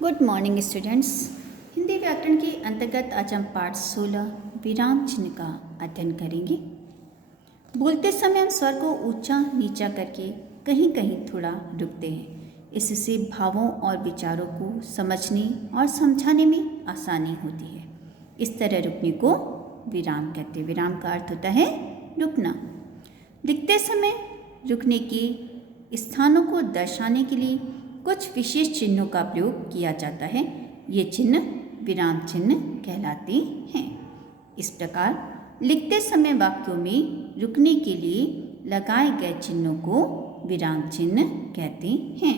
Good morning students. Hindi व्याकरण के अंतर्गत आज हम पाठ 16 विराम चिन्ह का अध्ययन करेंगे। बोलते समय हम स्वर को ऊंचा नीचा करके कहीं कहीं थोड़ा रुकते हैं। इससे भावों और विचारों को समझने और समझाने में आसानी होती है। इस तरह रुकने को विराम कहते हैं। विराम का अर्थ होता है रुकना। लिखते समय रुकने के स्थानों को दर्शाने के लिए कुछ विशेष चिन्हों का प्रयोग किया जाता है। ये चिन्ह विराम चिन्ह कहलाते हैं। इस प्रकार लिखते समय वाक्यों में रुकने के लिए लगाए गए चिन्हों को विराम चिन्ह कहते हैं।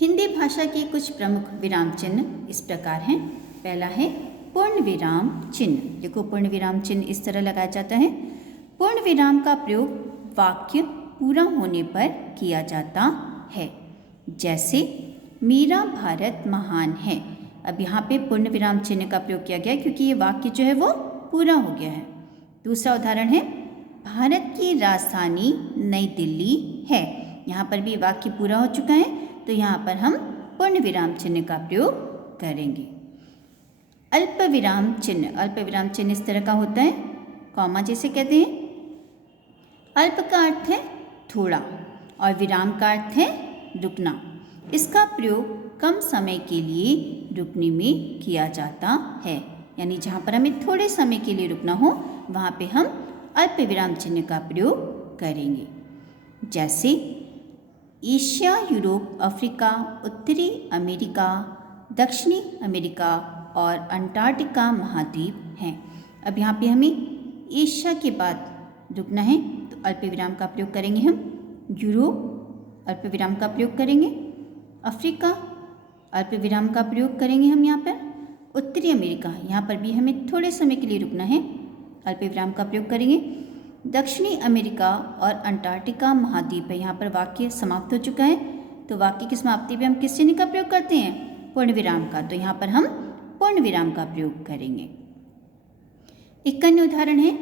हिंदी भाषा के कुछ प्रमुख विराम चिन्ह इस प्रकार हैं। पहला है पूर्ण विराम चिन्ह। देखो, पूर्ण विराम चिन्ह इस तरह लगाया जाता है। पूर्ण विराम का प्रयोग वाक्य पूरा होने पर किया जाता है। जैसे मेरा भारत महान है। अब यहाँ पे पूर्ण विराम चिन्ह का प्रयोग किया गया क्योंकि ये वाक्य जो है वो पूरा हो गया है। दूसरा उदाहरण है भारत की राजधानी नई दिल्ली है। यहाँ पर भी वाक्य पूरा हो चुका है, तो यहाँ पर हम पूर्ण विराम चिन्ह का प्रयोग करेंगे। अल्प विराम चिन्ह। अल्प विराम चिन्ह इस तरह का होता है, कॉमा जैसे कहते हैं। अल्प का अर्थ है थोड़ा और विराम का अर्थ है रुकना। इसका प्रयोग कम समय के लिए रुकने में किया जाता है। यानी जहाँ पर हमें थोड़े समय के लिए रुकना हो वहाँ पे हम अल्प विराम चिन्ह का प्रयोग करेंगे। जैसे एशिया, यूरोप, अफ्रीका, उत्तरी अमेरिका, दक्षिणी अमेरिका और अंटार्कटिका महाद्वीप हैं। अब यहाँ पे हमें एशिया के बाद रुकना है तो अल्प विराम का प्रयोग करेंगे हम। यूरोप अल्प विराम का प्रयोग करेंगे। अफ्रीका अल्प विराम का प्रयोग करेंगे हम यहाँ पर। उत्तरी अमेरिका, यहाँ पर भी हमें थोड़े समय के लिए रुकना है, अल्प विराम का प्रयोग करेंगे। दक्षिणी अमेरिका और अंटार्कटिका महाद्वीप है। यहाँ पर वाक्य समाप्त हो चुका है, तो वाक्य की समाप्ति पे हम किस चिन्ह का प्रयोग करते हैं? पूर्ण विराम का। तो यहाँ पर हम पूर्ण विराम का प्रयोग करेंगे। एक अन्य उदाहरण है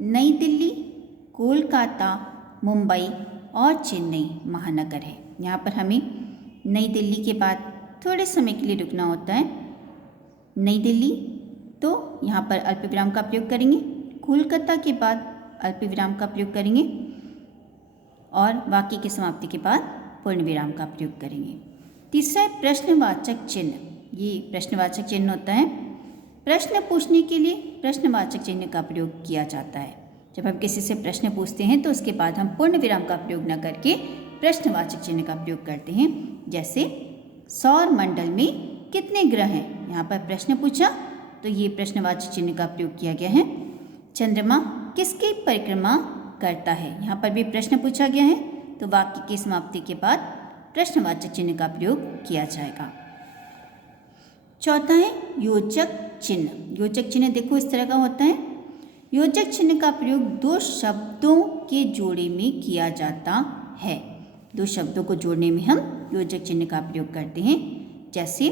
नई दिल्ली, कोलकाता, मुंबई और चेन्नई महानगर है। यहाँ पर हमें नई दिल्ली के बाद थोड़े समय के लिए रुकना होता है। नई दिल्ली, तो यहाँ पर अल्प विराम का प्रयोग करेंगे। कोलकाता के बाद अल्प विराम का प्रयोग करेंगे और वाक्य की समाप्ति के बाद पूर्ण विराम का प्रयोग करेंगे। तीसरा है प्रश्नवाचक चिन्ह। ये प्रश्नवाचक चिन्ह होता है। प्रश्न पूछने के लिए प्रश्नवाचक चिन्ह का प्रयोग किया जाता है। जब हम किसी से प्रश्न पूछते हैं तो उसके बाद हम पूर्ण विराम का प्रयोग न करके प्रश्नवाचक चिन्ह का प्रयोग करते हैं। जैसे सौर मंडल में कितने ग्रह हैं? यहाँ पर प्रश्न पूछा तो ये प्रश्नवाचक चिन्ह का प्रयोग किया गया है। चंद्रमा किसकी परिक्रमा करता है? यहाँ पर भी प्रश्न पूछा गया है, तो वाक्य की समाप्ति के बाद प्रश्नवाचक चिन्ह का प्रयोग किया जाएगा। चौथा है योजक चिन्ह। योजक चिन्ह देखो इस तरह का होता है। योजक चिन्ह का प्रयोग दो शब्दों के जोड़े में किया जाता है। दो शब्दों को जोड़ने में हम योजक चिन्ह का प्रयोग करते हैं। जैसे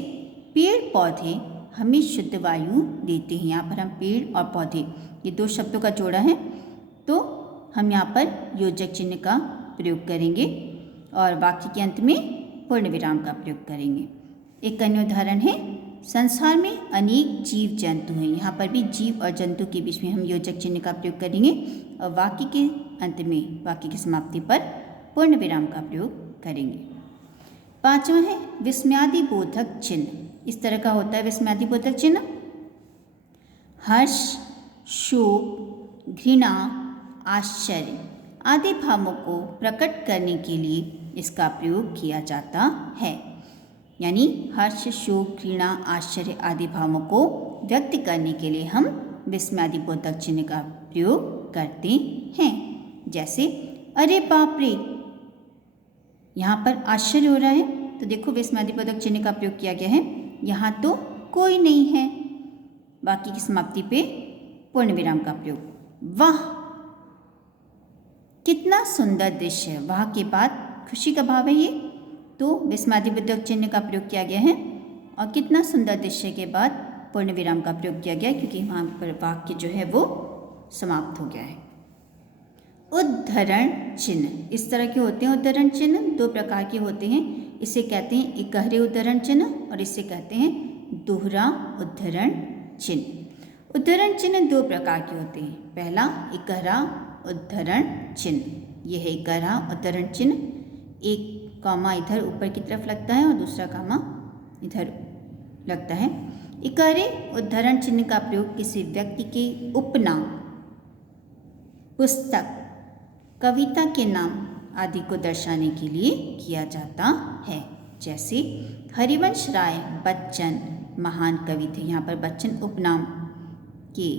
पेड़ पौधे हमें शुद्ध वायु देते हैं। यहाँ पर हम पेड़ और पौधे, ये दो शब्दों का जोड़ा है, तो हम यहाँ पर योजक चिन्ह का प्रयोग करेंगे और वाक्य के अंत में पूर्ण विराम का प्रयोग करेंगे। एक अन्य उदाहरण है संसार में अनेक जीव जंतु हैं। यहाँ पर भी जीव और जंतु के बीच में हम योजक चिन्ह का प्रयोग करेंगे और वाक्य के अंत में, वाक्य की समाप्ति पर पूर्ण विराम का प्रयोग करेंगे। पांचवा है विस्मयादिबोधक चिन्ह। इस तरह का होता है विस्मयादिबोधक चिन्ह। हर्ष, शोक, घृणा, आश्चर्य आदि भावों को प्रकट करने के लिए इसका प्रयोग किया जाता है। यानी हर्ष, शोक, घृणा, आश्चर्य आदि भावों को व्यक्त करने के लिए हम विस्मयादिबोधक चिन्ह का प्रयोग करते हैं। जैसे अरे बाप रे, यहाँ पर आश्चर्य हो रहा है, तो देखो विस्मयादिबोधक चिन्ह का प्रयोग किया गया है। यहाँ तो कोई नहीं है, वाक्य की समाप्ति पे पूर्ण विराम का प्रयोग। वाह कितना सुंदर दृश्य है। वाह के बाद खुशी का भाव है ये, तो विस्मयादिबोधक चिन्ह का प्रयोग किया गया है। और कितना सुंदर दृश्य के बाद पूर्ण विराम का प्रयोग किया गया क्योंकि वहाँ पर वाक्य जो है वो समाप्त हो गया है। उद्धरण चिन्ह इस तरह के होते हैं। उद्धरण चिन्ह दो प्रकार के होते हैं। इसे कहते हैं इकहरे उद्धरण चिन्ह और इसे कहते हैं दोहरा उद्धरण चिन्ह। उद्धरण चिन्ह दो प्रकार के होते हैं। पहला इकहरा उद्धरण चिन्ह, यह है इकहरा उद्धरण चिन्ह। एक कॉमा इधर ऊपर की तरफ लगता है और दूसरा कॉमा इधर लगता है। इकहरे उद्धरण चिन्ह का प्रयोग किसी व्यक्ति के उपनाम, पुस्तक, कविता के नाम आदि को दर्शाने के लिए किया जाता है। जैसे हरिवंश राय बच्चन महान कवि थे। यहाँ पर बच्चन उपनाम के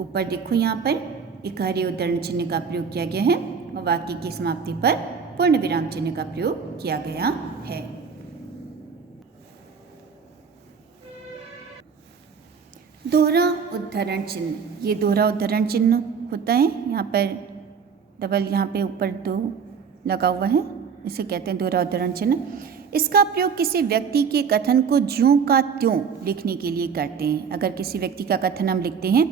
ऊपर देखो, यहाँ पर इकहरे उद्धरण चिन्ह का प्रयोग किया गया है और वाक्य की समाप्ति पर पूर्ण विराम चिन्ह का प्रयोग किया गया है। दोहरा उद्धरण चिन्ह, ये दोहरा उद्धरण चिन्ह होता है। यहाँ पर डबल, यहाँ पे ऊपर दो लगा हुआ है, इसे कहते हैं दोहरा उद्धरण चिन्ह। इसका प्रयोग किसी व्यक्ति के कथन को ज्यों का त्यों लिखने के लिए करते हैं। अगर किसी व्यक्ति का कथन हम लिखते हैं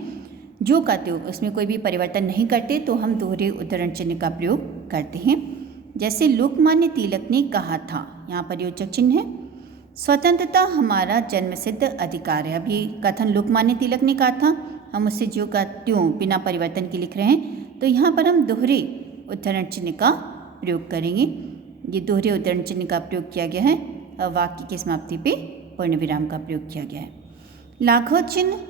ज्यों का त्यों, उसमें कोई भी परिवर्तन नहीं करते, तो हम दोहरे उद्धरण चिन्ह का प्रयोग करते हैं। जैसे लोकमान्य तिलक ने कहा था, यहाँ पर योजक चिन्ह है, स्वतंत्रता हमारा जन्मसिद्ध अधिकार है। अभी कथन लोकमान्य तिलक ने कहा था, हम उससे ज्यों का त्यों बिना परिवर्तन के लिख रहे हैं, तो यहाँ पर हम दोहरे उद्धरण चिन्ह का प्रयोग करेंगे। ये दोहरे उद्धरण चिन्ह का प्रयोग किया गया है और वाक्य की समाप्ति पे पूर्ण विराम का प्रयोग किया गया है। लाघव चिन्ह,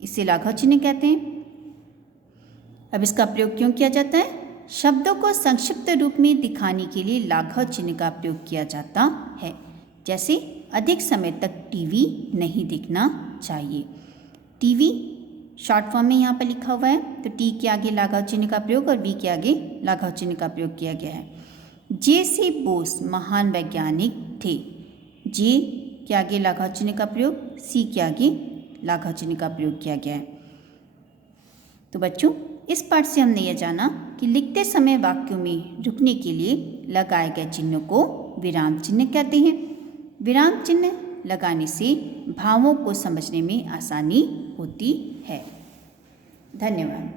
इसे लाघव चिन्ह कहते हैं। अब इसका प्रयोग क्यों किया जाता है? शब्दों को संक्षिप्त रूप में दिखाने के लिए लाघव चिन्ह का प्रयोग किया जाता है। जैसे अधिक समय तक टीवी नहीं देखना चाहिए। टीवी शॉर्ट फॉर्म में यहाँ पर लिखा हुआ है, तो टी के आगे लाघव चिन्ह का प्रयोग और वी के आगे लाघव चिन्ह का प्रयोग किया गया है। जे.सी. बोस महान वैज्ञानिक थे। जे के आगे लाघव चिन्ह का प्रयोग, सी के आगे लाघव चिन्ह का प्रयोग किया गया है। तो बच्चों, इस पाठ से हमने यह जाना कि लिखते समय वाक्यों में रुकने के लिए लगाए गए चिन्हों को विराम चिन्ह कहते हैं। विराम चिन्ह लगाने से भावों को समझने में आसानी होती है। धन्यवाद।